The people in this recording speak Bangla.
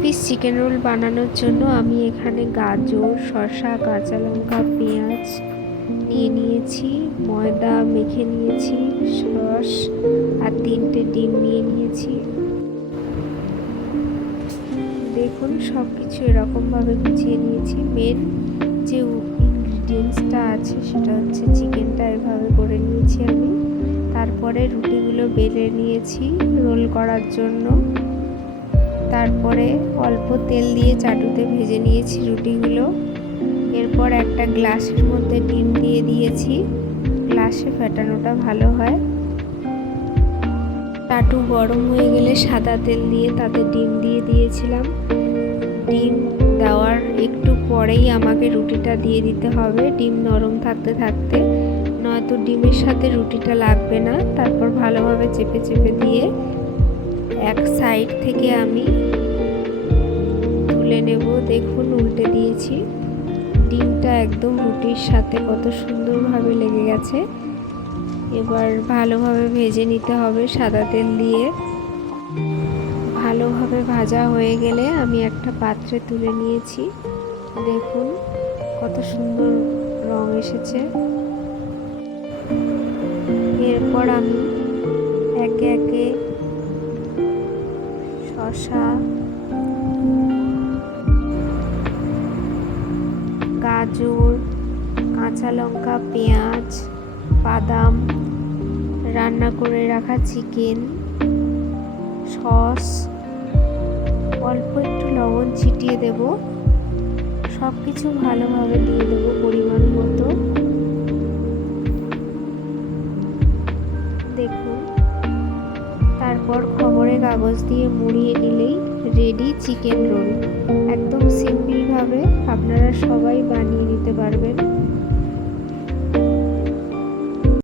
পিস চিকেন রোল বানানোর জন্য আমি এখানে গাজর, শসা, কাঁচা লঙ্কা, পেঁয়াজ নিয়ে নিয়েছি, ময়দা মেখে নিয়েছি, সস আর 3টে ডিম নিয়ে নিয়েছি। দেখুন সব কিছু এরকমভাবে গুছিয়ে নিয়েছি। মেন যে ইনগ্রিডিয়েন্টসটা আছে সেটা হচ্ছে চিকেনটা এভাবে করে নিয়েছি আমি। তারপরে রুটিগুলো বেলে নিয়েছি রোল করার জন্য। তারপরে অল্প তেল দিয়ে চাটুতে ভেজে নিয়েছি রুটিগুলো। এরপর একটা গ্লাসের মধ্যে ডিম দিয়ে দিয়েছি, গ্লাসে ফেটানোটা ভালো হয়। চাটু গরম হয়ে গেলে সাদা তেল দিয়ে তাতে ডিম দিয়ে দিয়েছিলাম। ডিম দেওয়ার একটু পরেই আমাকে রুটিটা দিয়ে দিতে হবে, ডিম নরম থাকতে থাকতে, নয়তো ডিমের সাথে রুটিটা লাগবে না। তারপর ভালোভাবে চেপে চেপে দিয়ে এক সাইড থেকে আমি তুলে নেব। দেখুন উল্টে দিয়েছি, ডিমটা একদম রুটির সাথে কত সুন্দরভাবে লেগে গেছে। এবার ভালোভাবে ভেজে নিতে হবে সাদা তেল দিয়ে। ভালোভাবে ভাজা হয়ে গেলে আমি একটা পাত্রে তুলে নিয়েছি। দেখুন কত সুন্দর রং এসেছে। এরপর আমি একে একে শসা, গাজর, কাঁচা লঙ্কা, পেঁয়াজ, বাদাম, রান্না করে রাখা চিকেন, সস, অল্প একটু লবণ ছিটিয়ে দেব, সব কিছু ভালোভাবে দিয়ে দেবো পরিমাণ মতো। দেখুন তারপর খবরের কাগজ দিয়ে মুড়িয়ে নিলেই রেডি চিকেন রোল। একদম সিম্পলভাবে আপনারা সবাই বানিয়ে নিতে পারবেন।